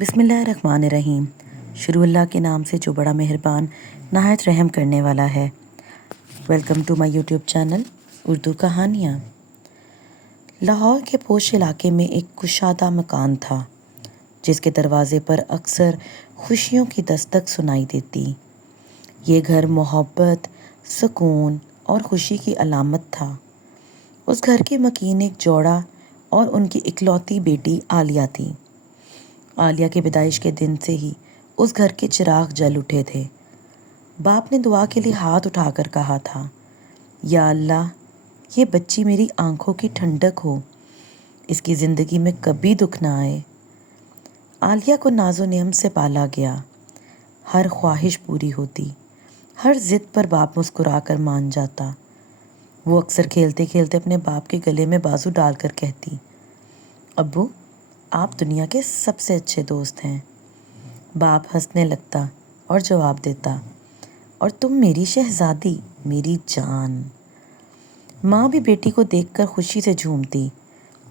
بسم اللہ الرحمن الرحیم۔ شروع اللہ کے نام سے جو بڑا مہربان نہایت رحم کرنے والا ہے۔ Welcome to my YouTube channel Urdu کہانیاں۔ لاہور کے پوش علاقے میں ایک کشادہ مکان تھا جس کے دروازے پر اکثر خوشیوں کی دستک سنائی دیتی۔ یہ گھر محبت، سکون اور خوشی کی علامت تھا۔ اس گھر کے مکین ایک جوڑا اور ان کی اکلوتی بیٹی عالیہ تھی۔ عالیہ کے پیدائش کے دن سے ہی اس گھر کے چراغ جل اٹھے تھے۔ باپ نے دعا کے لیے ہاتھ اٹھا کر کہا تھا، یا اللہ، یہ بچی میری آنکھوں کی ٹھنڈک ہو، اس کی زندگی میں کبھی دکھ نہ آئے۔ عالیہ کو ناز و نعمت سے پالا گیا، ہر خواہش پوری ہوتی، ہر ضد پر باپ مسکرا کر مان جاتا۔ وہ اکثر کھیلتے کھیلتے اپنے باپ کے گلے میں بازو ڈال کر کہتی، ابو، آپ دنیا کے سب سے اچھے دوست ہیں۔ باپ ہنسنے لگتا اور جواب دیتا، اور تم میری شہزادی، میری جان۔ ماں بھی بیٹی کو دیکھ کر خوشی سے جھومتی۔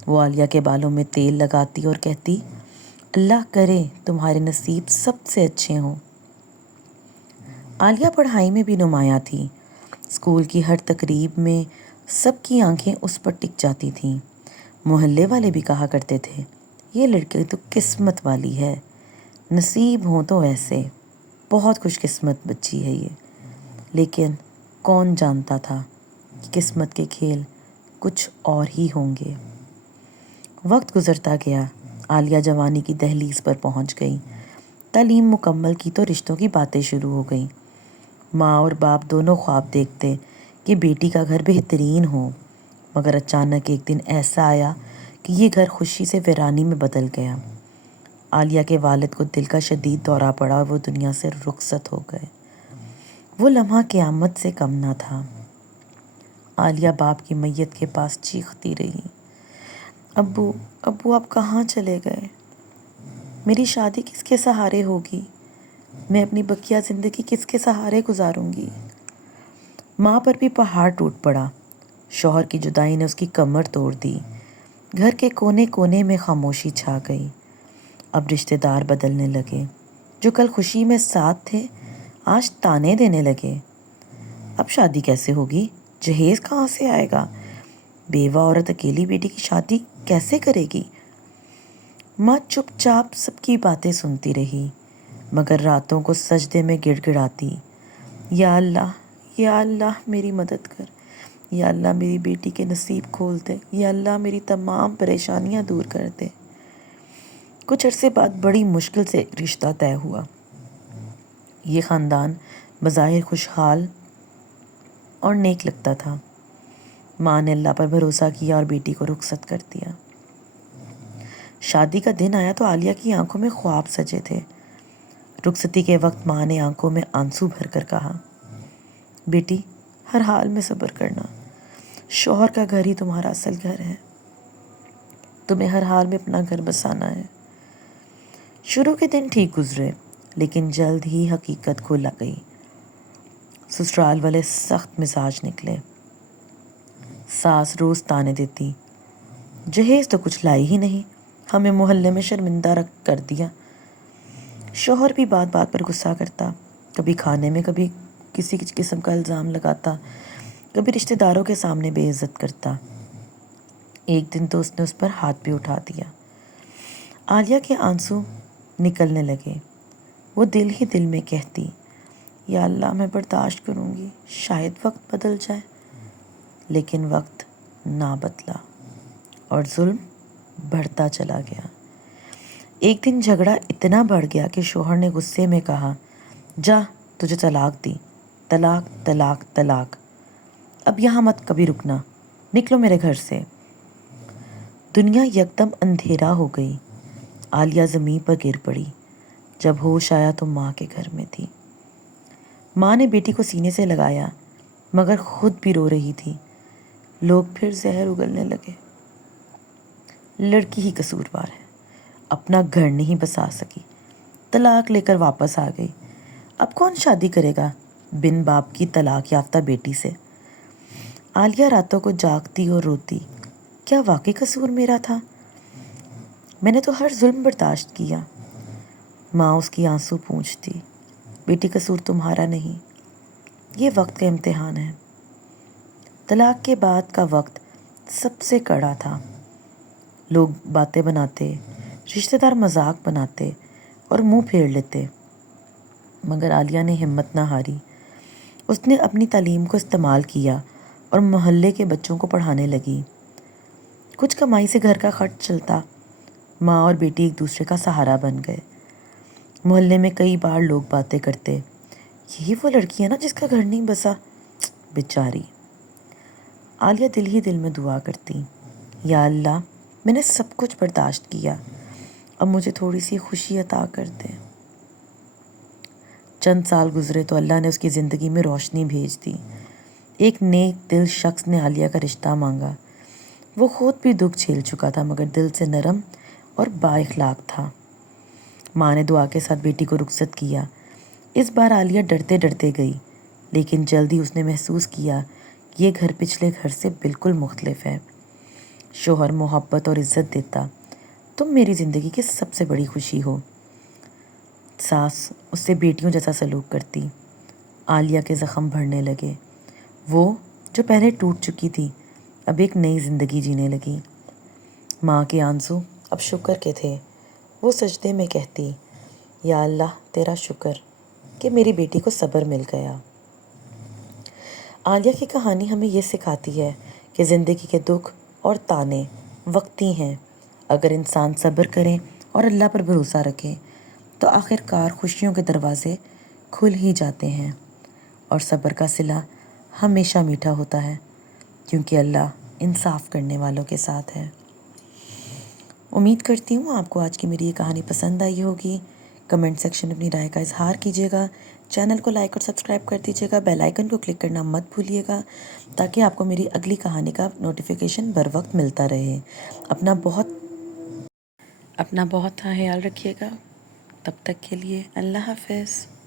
وہ عالیہ کے بالوں میں تیل لگاتی اور کہتی، اللہ کرے تمہارے نصیب سب سے اچھے ہوں۔ عالیہ پڑھائی میں بھی نمایاں تھی۔ اسکول کی ہر تقریب میں سب کی آنکھیں اس پر ٹک جاتی تھیں۔ محلے والے بھی کہا کرتے تھے، یہ لڑکی تو قسمت والی ہے، نصیب ہوں تو ایسے، بہت خوش قسمت بچی ہے یہ۔ لیکن کون جانتا تھا کہ قسمت کے کھیل کچھ اور ہی ہوں گے۔ وقت گزرتا گیا، عالیہ جوانی کی دہلیز پر پہنچ گئی۔ تعلیم مکمل کی تو رشتوں کی باتیں شروع ہو گئیں۔ ماں اور باپ دونوں خواب دیکھتے کہ بیٹی کا گھر بہترین ہو، مگر اچانک ایک دن ایسا آیا کہ یہ گھر خوشی سے ویرانی میں بدل گیا۔ عالیہ کے والد کو دل کا شدید دورہ پڑا اور وہ دنیا سے رخصت ہو گئے۔ وہ لمحہ قیامت سے کم نہ تھا۔ عالیہ باپ کی میت کے پاس چیختی رہی، ابو، ابو، آپ کہاں چلے گئے؟ میری شادی کس کے سہارے ہوگی؟ میں اپنی بقیہ زندگی کس کے سہارے گزاروں گی؟ ماں پر بھی پہاڑ ٹوٹ پڑا۔ شوہر کی جدائی نے اس کی کمر توڑ دی۔ گھر کے کونے کونے میں خاموشی چھا گئی۔ اب رشتہ دار بدلنے لگے، جو کل خوشی میں ساتھ تھے آج تانے دینے لگے۔ اب شادی کیسے ہوگی؟ جہیز کہاں سے آئے گا؟ بیوہ عورت اکیلی بیٹی کی شادی کیسے کرے گی؟ ماں چپ چاپ سب کی باتیں سنتی رہی، مگر راتوں کو سجدے میں گڑ گڑاتی، یا اللہ، یا اللہ میری مدد کر، یا اللہ میری بیٹی کے نصیب کھول دے، یا اللہ میری تمام پریشانیاں دور کر دے۔ کچھ عرصے بعد بڑی مشکل سے رشتہ طے ہوا۔ یہ خاندان بظاہر خوشحال اور نیک لگتا تھا۔ ماں نے اللہ پر بھروسہ کیا اور بیٹی کو رخصت کر دیا۔ شادی کا دن آیا تو عالیہ کی آنکھوں میں خواب سجے تھے۔ رخصتی کے وقت ماں نے آنکھوں میں آنسو بھر کر کہا، بیٹی، ہر حال میں صبر کرنا، شوہر کا گھر ہی تمہارا اصل گھر ہے، تمہیں ہر حال میں اپنا گھر بسانا ہے۔ شروع کے دن ٹھیک گزرے، لیکن جلد ہی حقیقت کھل گئی۔ سسرال والے سخت مزاج نکلے۔ ساس روز تانے دیتی، جہیز تو کچھ لائی ہی نہیں، ہمیں محلے میں شرمندہ رکھ کر دیا۔ شوہر بھی بات بات پر غصہ کرتا، کبھی کھانے میں کبھی کسی قسم کا الزام لگاتا، کبھی رشتہ داروں کے سامنے بے عزت کرتا۔ ایک دن تو اس نے اس پر ہاتھ بھی اٹھا دیا۔ عالیہ کے آنسو نکلنے لگے۔ وہ دل ہی دل میں کہتی، یا اللہ میں برداشت کروں گی، شاید وقت بدل جائے۔ لیکن وقت نہ بدلا اور ظلم بڑھتا چلا گیا۔ ایک دن جھگڑا اتنا بڑھ گیا کہ شوہر نے غصے میں کہا، جا، تجھے طلاق دی، طلاق، طلاق، طلاق، اب یہاں مت کبھی رکنا، نکلو میرے گھر سے۔ دنیا یکدم اندھیرا ہو گئی۔ عالیہ زمین پر گر پڑی۔ جب ہوش آیا تو ماں کے گھر میں تھی۔ ماں نے بیٹی کو سینے سے لگایا، مگر خود بھی رو رہی تھی۔ لوگ پھر زہر اگلنے لگے، لڑکی ہی قصوروار ہے، اپنا گھر نہیں بسا سکی، طلاق لے کر واپس آ گئی، اب کون شادی کرے گا بن باپ کی طلاق یافتہ بیٹی سے؟ عالیہ راتوں کو جاگتی اور روتی، کیا واقعی قصور میرا تھا؟ میں نے تو ہر ظلم برداشت کیا، ماں اس کی آنسو پوچھتی، بیٹی قصور تمہارا نہیں، یہ وقت کا امتحان ہے۔ طلاق کے بعد کا وقت سب سے کڑا تھا۔ لوگ باتیں بناتے، رشتہ دار مذاق بناتے اور منہ پھیر لیتے، مگر عالیہ نے ہمت نہ ہاری۔ اس نے اپنی تعلیم کو استعمال کیا اور محلے کے بچوں کو پڑھانے لگی۔ کچھ کمائی سے گھر کا خرچ چلتا، ماں اور بیٹی ایک دوسرے کا سہارا بن گئے۔ محلے میں کئی بار لوگ باتیں کرتے، یہی وہ لڑکی ہے نا جس کا گھر نہیں بسا، بیچاری۔ عالیہ دل ہی دل میں دعا کرتی، یا اللہ، میں نے سب کچھ برداشت کیا، اب مجھے تھوڑی سی خوشی عطا کر دے۔ چند سال گزرے تو اللہ نے اس کی زندگی میں روشنی بھیج دی۔ ایک نیک دل شخص نے عالیہ کا رشتہ مانگا۔ وہ خود بھی دکھ جھیل چکا تھا مگر دل سے نرم اور با اخلاق تھا۔ ماں نے دعا کے ساتھ بیٹی کو رخصت کیا۔ اس بار عالیہ ڈرتے ڈرتے گئی، لیکن جلدی اس نے محسوس کیا یہ گھر پچھلے گھر سے بالکل مختلف ہے۔ شوہر محبت اور عزت دیتا، تم میری زندگی کی سب سے بڑی خوشی ہو۔ ساس اس سے بیٹیوں جیسا سلوک کرتی۔ عالیہ کے زخم بھرنے لگے۔ وہ جو پہلے ٹوٹ چکی تھی اب ایک نئی زندگی جینے لگی۔ ماں کے آنسو اب شکر کے تھے۔ وہ سجدے میں کہتی، یا اللہ تیرا شکر کہ میری بیٹی کو صبر مل گیا۔ عالیہ کی کہانی ہمیں یہ سکھاتی ہے کہ زندگی کے دکھ اور تانے وقتی ہیں۔ اگر انسان صبر کرے اور اللہ پر بھروسہ رکھے تو آخر کار خوشیوں کے دروازے کھل ہی جاتے ہیں، اور صبر کا صلہ ہمیشہ میٹھا ہوتا ہے، کیونکہ اللہ انصاف کرنے والوں کے ساتھ ہے۔ امید کرتی ہوں آپ کو آج کی میری یہ کہانی پسند آئی ہوگی۔ کمنٹ سیکشن میں اپنی رائے کا اظہار کیجیے گا، چینل کو لائک اور سبسکرائب کر دیجیے گا، بیل آئیکن کو کلک کرنا مت بھولیے گا تاکہ آپ کو میری اگلی کہانی کا نوٹیفیکیشن بر وقت ملتا رہے۔ اپنا بہت خیال رکھیے گا۔ تب تک کے لیے اللہ حافظ۔